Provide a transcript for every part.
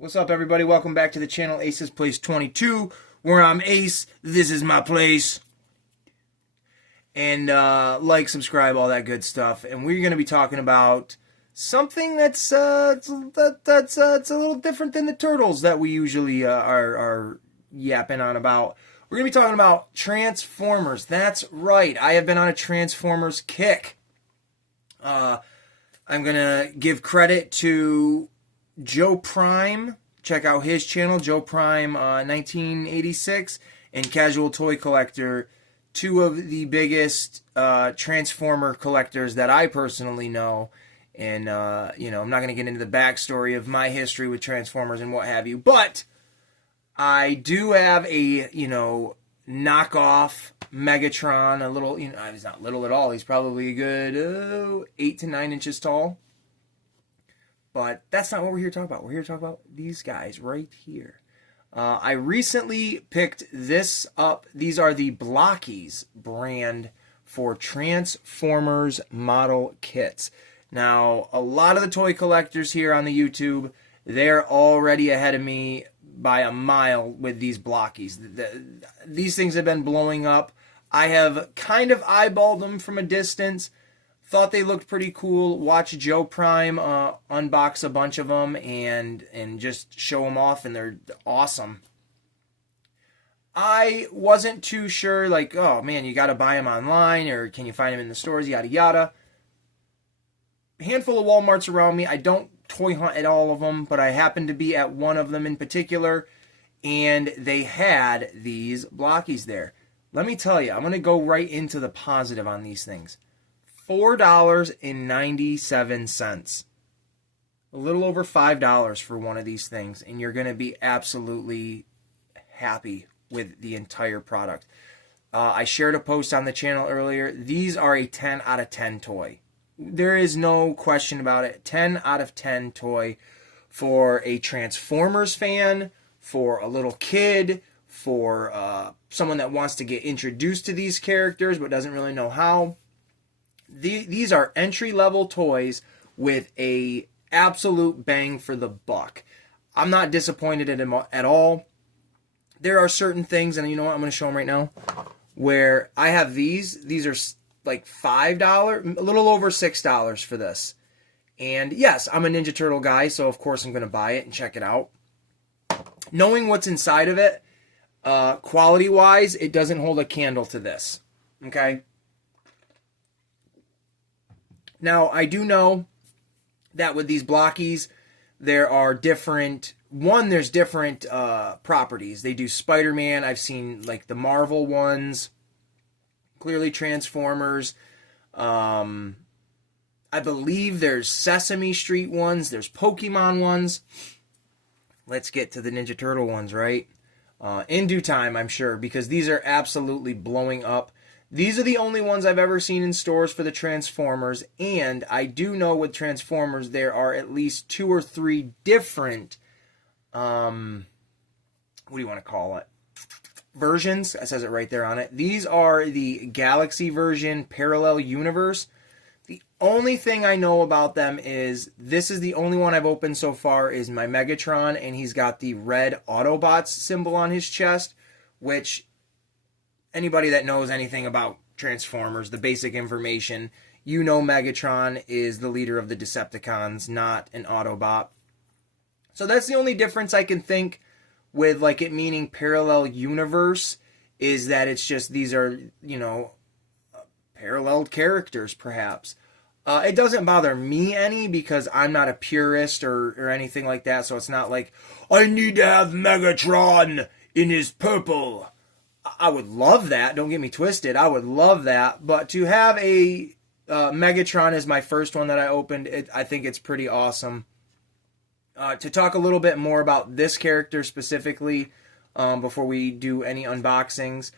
What's up, everybody? Welcome back to the channel, Ace's Place 22, where I'm Ace. This is my place. And like, subscribe, all that good stuff. And we're going to be talking about something that's it's a little different than the turtles that we usually are yapping on about. We're going to be talking about Transformers. That's right. I have been on a Transformers kick. I'm going to give credit to Joe Prime. Check out his channel, Joe Prime 1986, and Casual Toy Collector, two of the biggest Transformer collectors that I personally know. And, I'm not going to get into the backstory of my history with Transformers and what have you, but I do have a, knockoff Megatron, a little, he's not little at all. He's probably a good 8 to 9 inches tall. But that's not what we're here to talk about. We're here to talk about these guys right here. I recently picked this up. These are the Blokees brand for Transformers model kits. Now, a lot of the toy collectors here on the YouTube, they're already ahead of me by a mile with these Blokees. These things have been blowing up. I have kind of eyeballed them from a distance. Thought they looked pretty cool. Watch Joe Prime unbox a bunch of them and just show them off, and they're awesome. I wasn't too sure, like, oh man, you got to buy them online, or can you find them in the stores, yada yada. A handful of Walmarts around me. I don't toy hunt at all of them, but I happened to be at one of them in particular, and they had these Blokees there. Let me tell you, I'm going to go right into the positive on these things. $4.97. A little over $5 for one of these things, and you're going to be absolutely happy with the entire product. I shared a post on the channel earlier. These are a 10 out of 10 toy. There is no question about it. 10 out of 10 toy for a Transformers fan, for a little kid, for someone that wants to get introduced to these characters but doesn't really know how. These are entry-level toys with a absolute bang for the buck. I'm not disappointed at all. There are certain things, and you know what, I'm going to show them right now, where I have these. These are like $5, a little over $6 for this. And yes, I'm a Ninja Turtle guy, so of course I'm going to buy it and check it out. Knowing what's inside of it, quality-wise, it doesn't hold a candle to this. Okay? Now, I do know that with these Blokees, there are different, there's different properties. They do Spider-Man. I've seen, like, the Marvel ones. Clearly Transformers. I believe there's Sesame Street ones. There's Pokemon ones. Let's get to the Ninja Turtle ones, right? In due time, I'm sure, because these are absolutely blowing up. These are the only ones I've ever seen in stores for the Transformers, and I do know with Transformers there are at least 2 or 3 different, what do you want to call it, versions. It says it right there on it. These are the Galaxy version, Parallel Universe. The only thing I know about them is, this is the only one I've opened so far, is my Megatron, and he's got the red Autobots symbol on his chest, which anybody that knows anything about Transformers, the basic information, you know Megatron is the leader of the Decepticons, not an Autobot. So that's the only difference I can think with, like, it meaning parallel universe, is that it's just these are, paralleled characters, perhaps. It doesn't bother me any, because I'm not a purist or anything like that, so it's not like, I need to have Megatron in his purple. I would love that. Don't get me twisted. I would love that. But to have a Megatron as my first one that I opened, I think it's pretty awesome. To talk a little bit more about this character specifically, before we do any unboxings,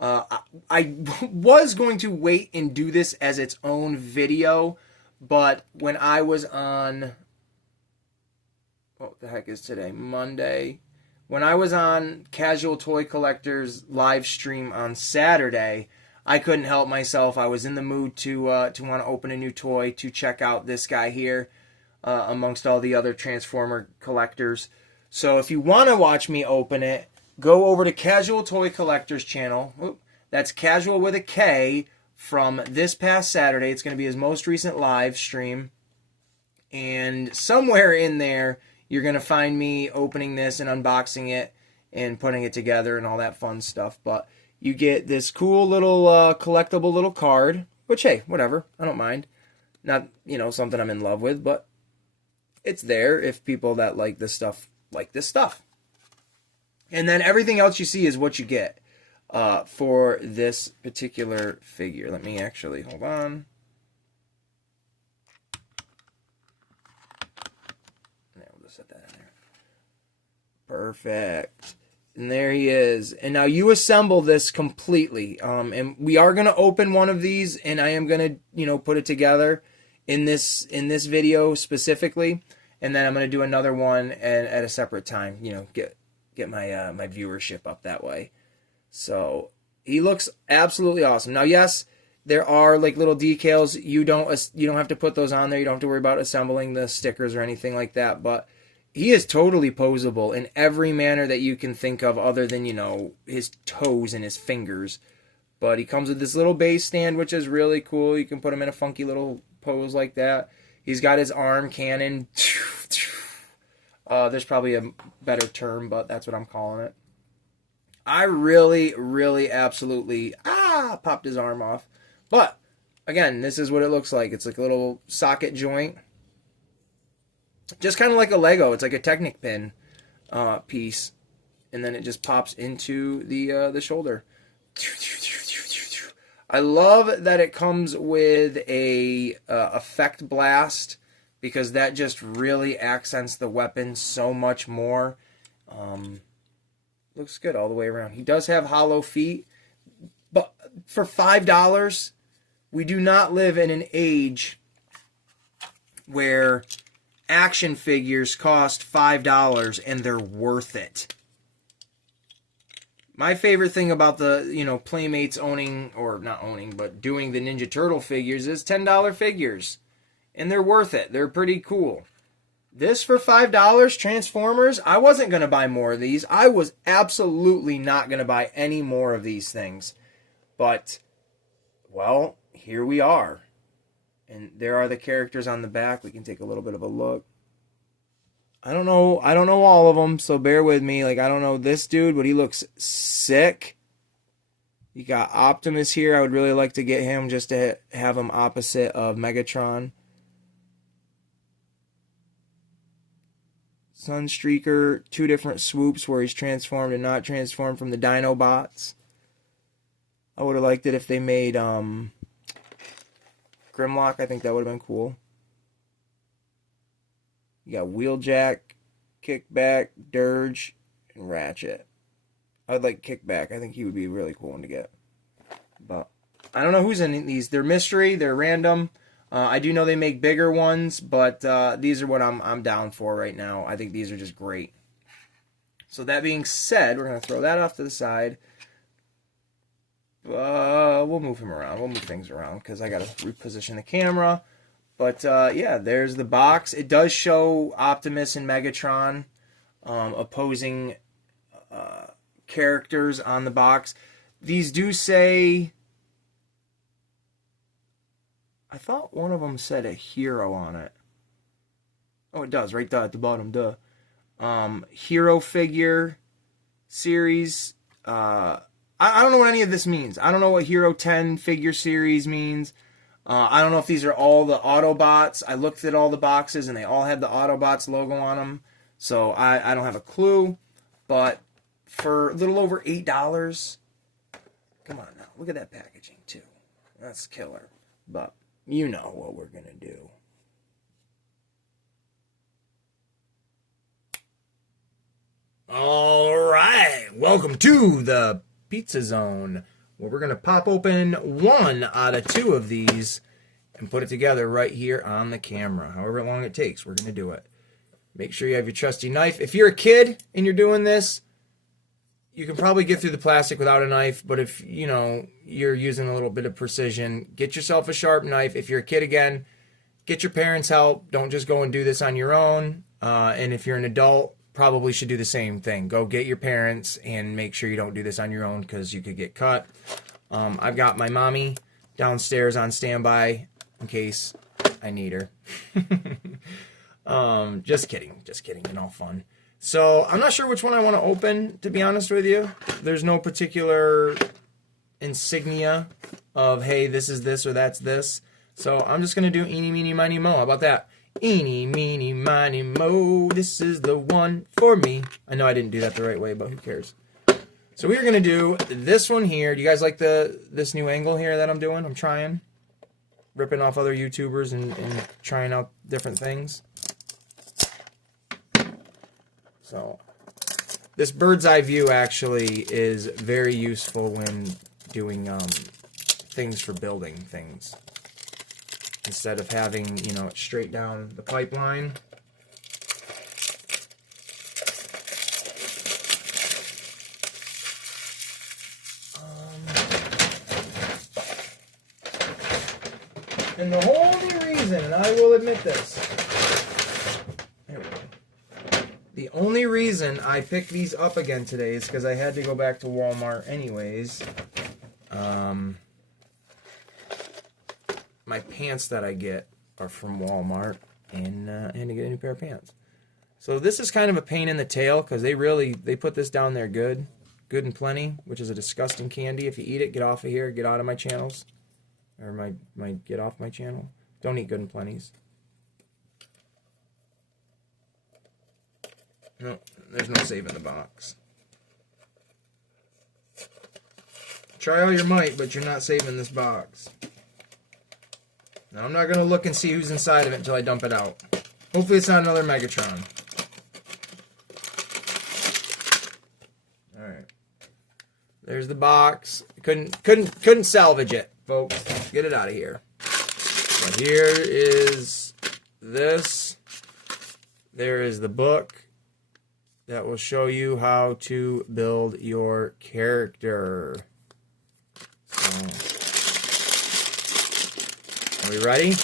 I was going to wait and do this as its own video, but when I was on, what the heck is today? Monday. When I was on Casual Toy Collector's live stream on Saturday, I couldn't help myself. I was in the mood to want to open a new toy, to check out this guy here, amongst all the other Transformer collectors. So if you want to watch me open it, go over to Casual Toy Collector's channel. Oop, that's Casual with a K, from this past Saturday. It's going to be his most recent live stream. And somewhere in there, you're going to find me opening this and unboxing it and putting it together and all that fun stuff. But you get this cool little collectible little card, which, hey, whatever. I don't mind. Not, something I'm in love with, but it's there if people that like this stuff like this stuff. And then everything else you see is what you get for this particular figure. Let me actually, hold on. We'll just set that in there. Perfect. And there he is. And now you assemble this completely. And we are going to open one of these, and I am going to, put it together in this video specifically. And then I'm going to do another one at a separate time, get my my viewership up that way. So he looks absolutely awesome. Now, yes, there are like little decals. You don't have to put those on there. You don't have to worry about assembling the stickers or anything like that. But he is totally posable in every manner that you can think of, other than his toes and his fingers. But he comes with this little base stand, which is really cool. You can put him in a funky little pose like that. He's got his arm cannon. There's probably a better term, but that's what I'm calling it. I really, really, absolutely popped his arm off. But, again, this is what it looks like. It's like a little socket joint. Just kind of like a Lego. It's like a Technic pin piece. And then it just pops into the shoulder. I love that it comes with a effect blast, because that just really accents the weapon so much more. Looks good all the way around. He does have hollow feet, but for $5, we do not live in an age where action figures cost $5 and they're worth it. My favorite thing about the, Playmates owning, or not owning, but doing the Ninja Turtle figures is $10 figures. And they're worth it. They're pretty cool. This for $5, Transformers, I wasn't going to buy more of these. I was absolutely not going to buy any more of these things. But, well, here we are. And there are the characters on the back. We can take a little bit of a look. I don't know all of them, so bear with me. Like, I don't know this dude, but he looks sick. You got Optimus here. I would really like to get him just to have him opposite of Megatron. Sunstreaker, 2 different swoops where he's transformed and not transformed from the Dinobots. I would have liked it if they made Grimlock. I think that would have been cool. You got Wheeljack, Kickback, Dirge, and Ratchet. I would like Kickback. I think he would be a really cool one to get. But I don't know who's in these. They're mystery. They're random. I do know they make bigger ones, but these are what I'm down for right now. I think these are just great. So that being said, we're going to throw that off to the side. We'll move him around. We'll move things around because I got to reposition the camera. But, yeah, there's the box. It does show Optimus and Megatron opposing characters on the box. These do say... I thought one of them said a hero on it. Oh, it does, right there at the bottom, duh. Hero figure series. I don't know what any of this means. I don't know what Hero 10 figure series means. I don't know if these are all the Autobots. I looked at all the boxes and they all had the Autobots logo on them. So I don't have a clue. But for a little over $8, come on now. Look at that packaging too. That's killer. But you know what we're going to do. All right. Welcome to the Pizza Zone, where we're going to pop open 1 out of 2 of these and put it together right here on the camera. However long it takes, we're going to do it. Make sure you have your trusty knife. If you're a kid and you're doing this, you can probably get through the plastic without a knife, but if, you're using a little bit of precision, get yourself a sharp knife. If you're a kid, again, get your parents' help. Don't just go and do this on your own. And if you're an adult, probably should do the same thing. Go get your parents and make sure you don't do this on your own because you could get cut. I've got my mommy downstairs on standby in case I need her. Just kidding, in all fun. So I'm not sure which one I want to open, to be honest with you. There's no particular insignia of, hey, this is this or that's this. So I'm just going to do eeny, meeny, miny, mo. How about that? Eeny, meeny, miny, mo. This is the one for me. I know I didn't do that the right way, but who cares? So we're going to do this one here. Do you guys like this new angle here that I'm doing? I'm trying. Ripping off other YouTubers and trying out different things. So this bird's eye view actually is very useful when doing things for building things. Instead of having, you know, straight down the pipeline. And the only reason, and I will admit this, there we go. The only reason I picked these up again today is because I had to go back to Walmart anyways. My pants that I get are from Walmart, and I had to get a new pair of pants. So this is kind of a pain in the tail because they put this down there good and plenty, which is a disgusting candy. If you eat it, get off of here, get out of my channels, or my get off my channel. Don't eat good and plenties. No, there's no saving the box. Try all your might, but you're not saving this box. Now, I'm not going to look and see who's inside of it until I dump it out. Hopefully it's not another Megatron. Alright. There's the box. Couldn't salvage it, folks. Get it out of here. So here is this. There is the book that will show you how to build your character. So, are we ready?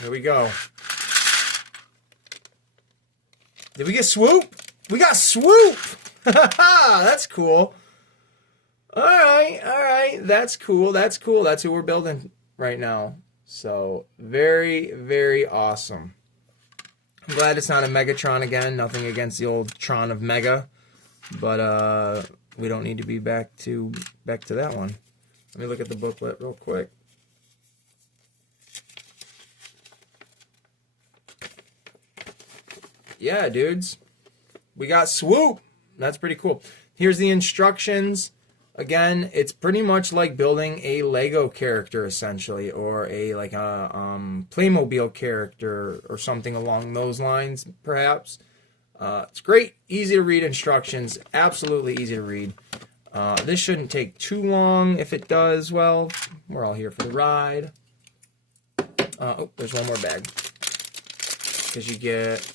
Here we go. Did we get Swoop? We got Swoop! That's cool. Alright. That's cool. That's who we're building right now. So, very, very awesome. I'm glad it's not a Megatron again. Nothing against the old Tron of Mega. But, we don't need to be back to that one. Let me look at the booklet real quick. Yeah, dudes. We got Swoop. That's pretty cool. Here's the instructions. Again, it's pretty much like building a Lego character, essentially, or a Playmobil character, or something along those lines, perhaps. It's great, easy to read instructions, absolutely easy to read. This shouldn't take too long. If it does, well, we're all here for the ride. Oh, there's one more bag. Because you get,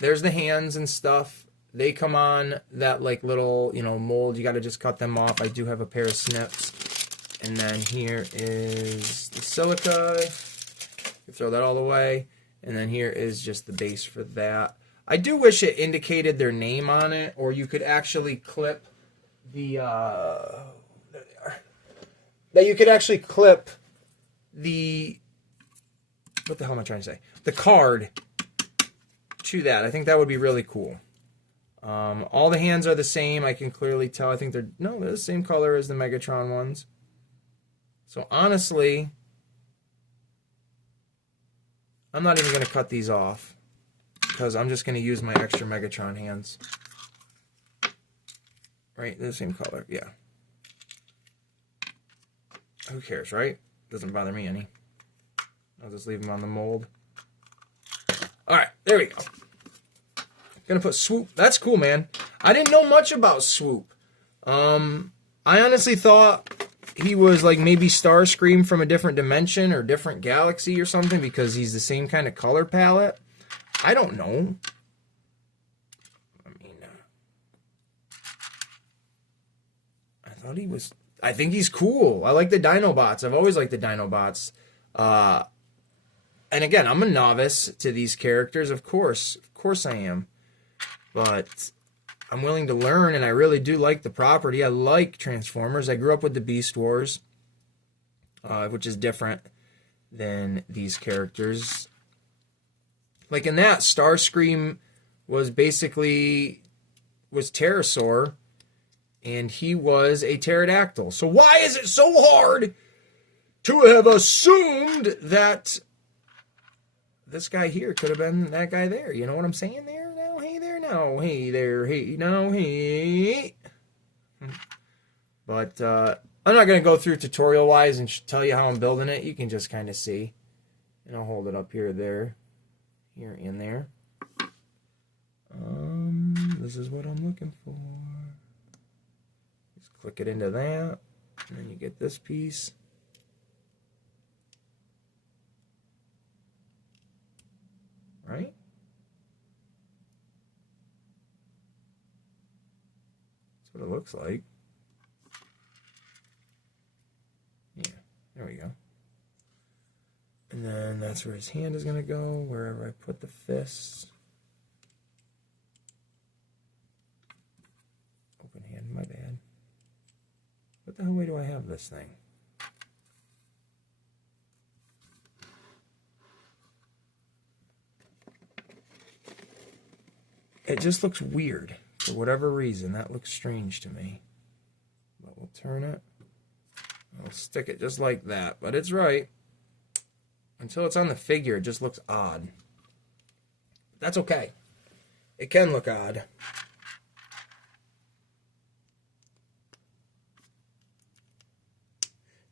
there's the hands and stuff. They come on that like little, mold. You got to just cut them off. I do have a pair of snips. And then here is the silica. You throw that all away. And then here is just the base for that. I do wish it indicated their name on it, or you could actually clip the, there they are. That you could actually clip the, what the hell am I trying to say? The card to that. I think that would be really cool. All the hands are the same. I can clearly tell. I think they're the same color as the Megatron ones. So honestly, I'm not even going to cut these off, because I'm just going to use my extra Megatron hands. Right? They're the same color. Yeah. Who cares, right? Doesn't bother me any. I'll just leave them on the mold. Alright, there we go. Gonna put Swoop. That's cool, man. I didn't know much about Swoop. I honestly thought he was like maybe Starscream from a different dimension or different galaxy or something, because he's the same kind of color palette. I don't know. I mean, I thought he was... I think he's cool. I like the Dinobots. I've always liked the Dinobots. and again, I'm a novice to these characters, of course I am, but I'm willing to learn, and I really do like the property. I like Transformers. I grew up with the Beast Wars, which is different than these characters. Like in that, Starscream was Pterosaur, and he was a pterodactyl. So why is it so hard to have assumed that this guy here could have been that guy there? You know what I'm saying there? Now, hey there, no, hey there, hey, no, hey. But I'm not going to go through tutorial-wise and tell you how I'm building it. You can just kind of see. And I'll hold it up here, there, here, and there. This is what I'm looking for. Just click it into that, and then you get this piece. Right? That's what it looks like. Yeah, there we go. And then that's where his hand is going to go, wherever I put the fists. Open hand, my bad. What the hell way do I have this thing? It just looks weird. For whatever reason, that looks strange to me. But we'll turn it. I'll stick it just like that. But it's right. Until it's on the figure, it just looks odd. But that's okay. It can look odd.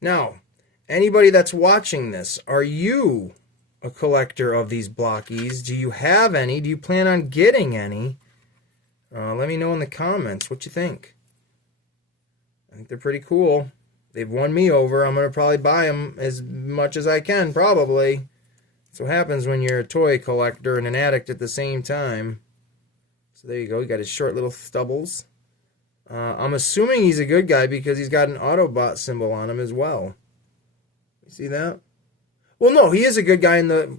Now, anybody that's watching this, are you a collector of these Blokees? Do you have any? Do you plan on getting any? Let me know in the comments what you think. I think they're pretty cool. They've won me over. I'm going to probably buy them as much as I can, probably. That's what happens when you're a toy collector and an addict at the same time. So there you go. He got his short little stubbles. I'm assuming he's a good guy because he's got an Autobot symbol on him as well. You see that? Well, no, he is a good guy in the...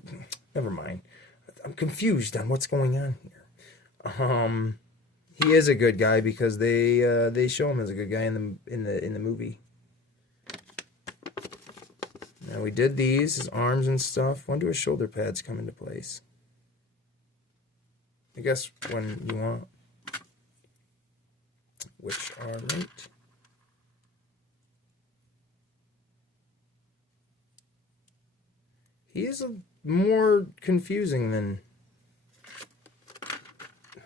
Never mind. I'm confused on what's going on here. He is a good guy because they show him as a good guy in the movie. Now we did these, his arms and stuff. When do his shoulder pads come into place? I guess when you want. Which are right. He is more confusing than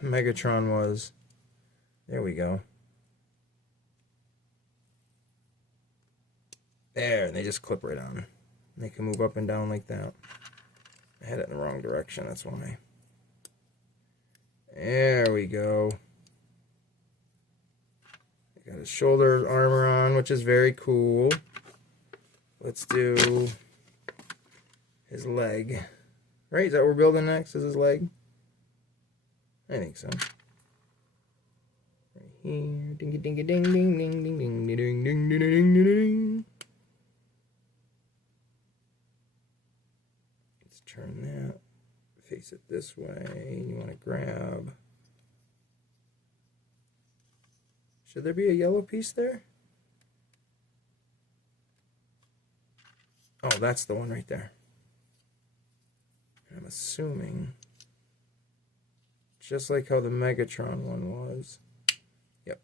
Megatron was. There we go. There, and they just clip right on. They can move up and down like that. I had it in the wrong direction, that's why. There we go. Got his shoulder armor on, which is very cool. Let's do his leg. Right? Is that what we're building next? Is his leg? I think so. Right here. Ding ding ding ding ding ding ding ding ding ding ding ding ding. Let's turn that. Face it this way. You want to grab. Should there be a yellow piece there? Oh, that's the one right there. I'm assuming, just like how the Megatron one was. Yep.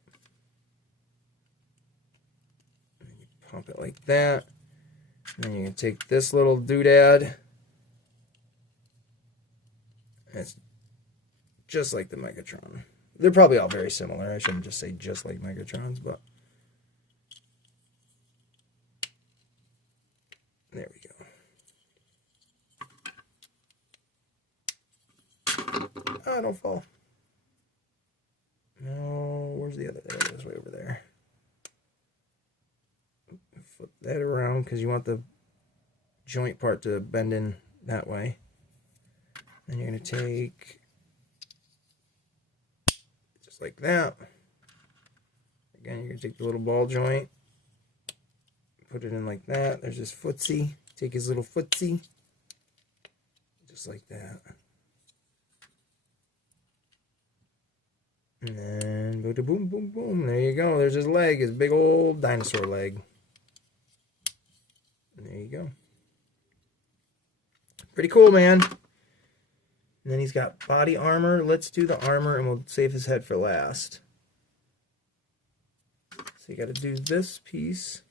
And you pump it like that. And then you can take this little doodad. And it's just like the Megatron. They're probably all very similar. I shouldn't just say just like Megatron's, but there we go. Ah, don't fall. No, where's the other? There it is, way over there. Flip that around because you want the joint part to bend in that way. Then you're going to take... like that. Again, you're going to take the little ball joint, put it in like that. There's his footsie. Take his little footsie. Just like that. And then boom, boom, boom, boom. There you go. There's his leg, his big old dinosaur leg. And there you go. Pretty cool, man. And then he's got body armor. Let's do the armor, and we'll save his head for last. So you got to do this piece.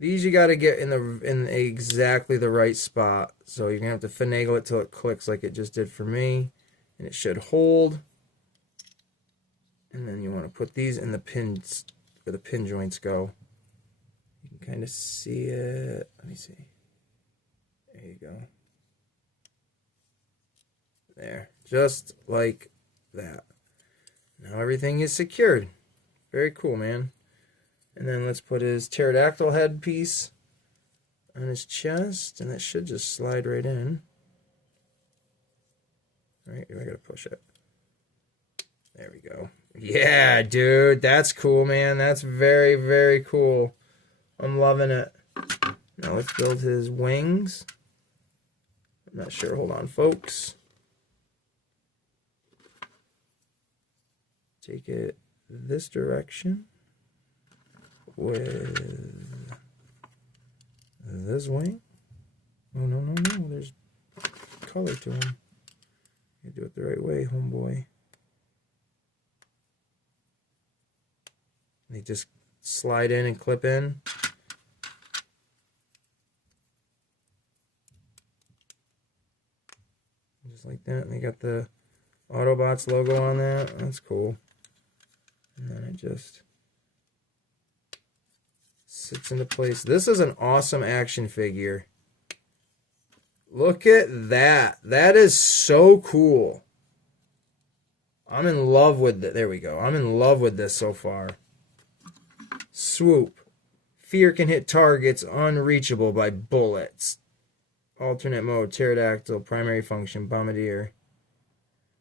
These you got to get in exactly the right spot. So you're gonna have to finagle it till it clicks like it just did for me, and it should hold. And then you want to put these in the pins where the pin joints go. You can kind of see it. Let me see. There you go. There, just like that. Now everything is secured. Very cool, man. And then let's put his pterodactyl head piece on his chest, and that should just slide right in. All right, I gotta push it. There we go. Yeah, dude, that's cool, man. That's very, very cool. I'm loving it. Now let's build his wings. I'm not sure. Hold on, folks. Take it this direction with this wing. Oh, no, no, no. There's color to him. You do it the right way, homeboy. They just slide in and clip in. Just like that. And they got the Autobots logo on that. That's cool. And then it just sits into place. This is an awesome action figure. Look at that. That is so cool. I'm in love with it. There we go. I'm in love with this so far. Swoop. Fear can hit targets unreachable by bullets. Alternate mode. Pterodactyl. Primary function. Bombardier.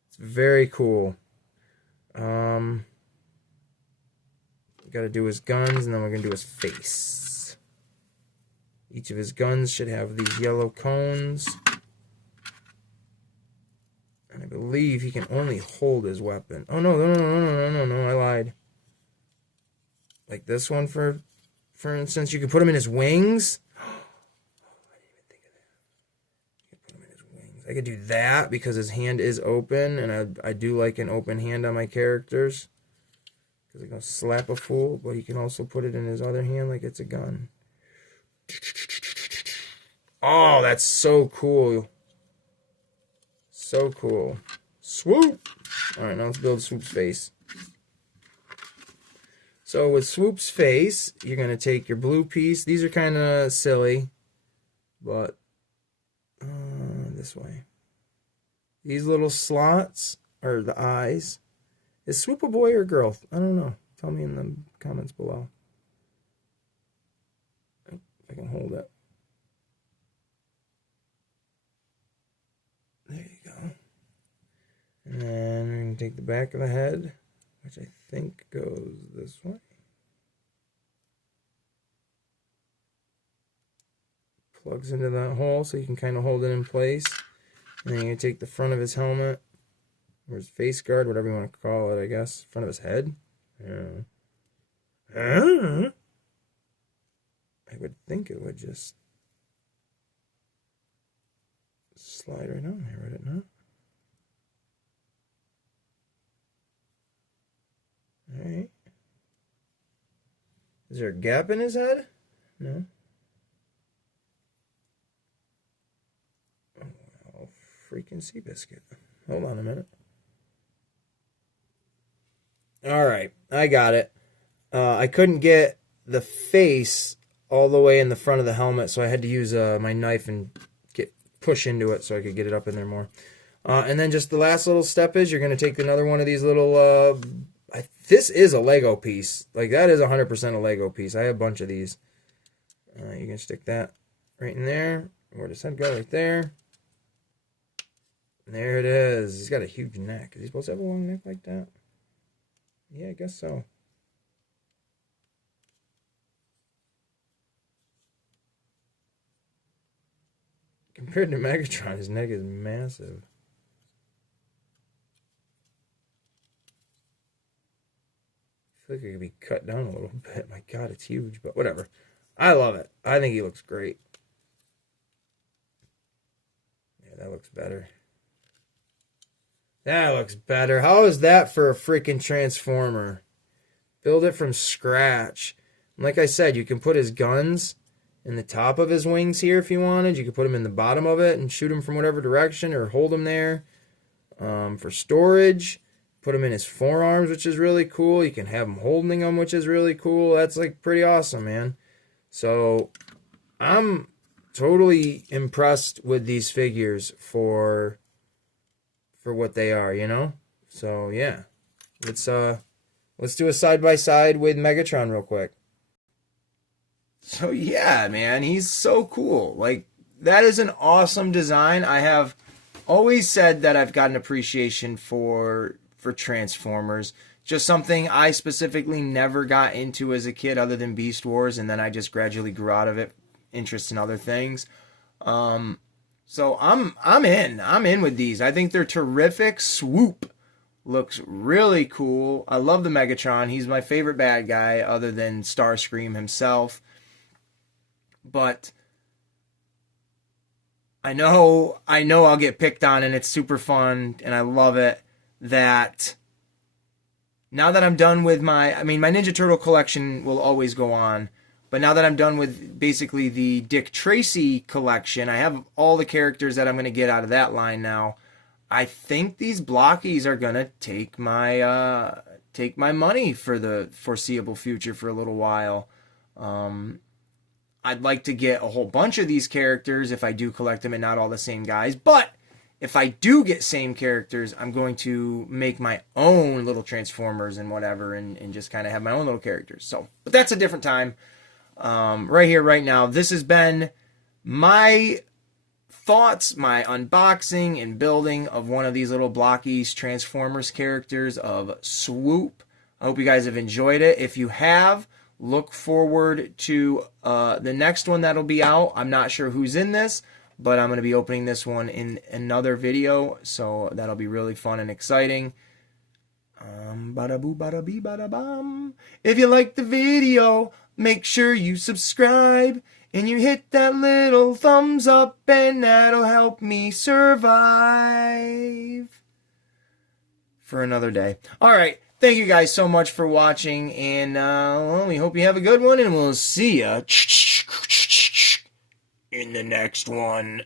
It's very cool. We got to do his guns, and then we're going to do his face. Each of his guns should have these yellow cones. And I believe he can only hold his weapon. Oh, no, no, no, no, no, no, no, I lied. Like this one, for instance, you can put him in his wings. Oh, I didn't even think of that. You can put him in his wings. I could do that because his hand is open, and I do like an open hand on my characters. Because they're going to slap a fool, but he can also put it in his other hand like it's a gun. Oh, that's so cool. So cool. Swoop! Alright, now let's build Swoop's face. So with Swoop's face, you're going to take your blue piece. These are kind of silly, but this way. These little slots are the eyes. Is Swoop a boy or a girl? I don't know. Tell me in the comments below. If I can hold it. There you go. And then we're going to take the back of the head, which I think goes this way. Plugs into that hole so you can kind of hold it in place. And then you're going to take the front of his helmet, or his face guard, whatever you want to call it, I guess. Front of his head. Yeah. I would think it would just slide right on there, would it not? Alright. Is there a gap in his head? No. Oh, freaking Seabiscuit. Hold on a minute. Alright, I got it. I couldn't get the face all the way in the front of the helmet, so I had to use my knife and push into it so I could get it up in there more. And then just the last little step is you're going to take another one of these little... this is a Lego piece. Like, that is 100% a Lego piece. I have a bunch of these. You can stick that right in there. Where does that go? Right there. And there it is. He's got a huge neck. Is he supposed to have a long neck like that? Yeah, I guess so. Compared to Megatron, his neck is massive. I feel like it could be cut down a little bit. My God, it's huge, but whatever. I love it. I think he looks great. Yeah, that looks better. That looks better. How is that for a freaking Transformer? Build it from scratch. And like I said, you can put his guns in the top of his wings here if you wanted. You could put him in the bottom of it and shoot him from whatever direction or hold him there for storage. Put him in his forearms, which is really cool. You can have him holding them, which is really cool. That's like pretty awesome, man. So I'm totally impressed with these figures for what they are, you know? So yeah. Let's do a side-by-side with Megatron real quick. So yeah, man, he's so cool. Like, that is an awesome design. I have always said that I've got an appreciation for Transformers. Just something I specifically never got into as a kid other than Beast Wars, and then I just gradually grew out of it, interest in other things. So I'm in with these. I think they're terrific. Swoop looks really cool. I love the Megatron. He's my favorite bad guy other than Starscream himself. But I know I'll get picked on, and it's super fun, and I love it. That now that I'm done with my Ninja Turtle collection will always go on, but now that I'm done with basically the Dick Tracy collection, I have all the characters that I'm going to get out of that line now. I think these Blokees are going to take my money for the foreseeable future for a little while. I'd like to get a whole bunch of these characters if I do collect them and not all the same guys, but if I do get same characters, I'm going to make my own little Transformers and whatever, and just kind of have my own little characters. So, but that's a different time. Right here, right now, this has been my thoughts, my unboxing and building of one of these little Blokees Transformers characters of Swoop. I hope you guys have enjoyed it. If you have, look forward to the next one that'll be out. I'm not sure who's in this, but I'm going to be opening this one in another video, so that'll be really fun and exciting. Bada boo, bada bee, bada bum. If you like the video, make sure you subscribe and you hit that little thumbs up, and that'll help me survive for another day. All right, thank you guys so much for watching, and we hope you have a good one, and we'll see ya in the next one.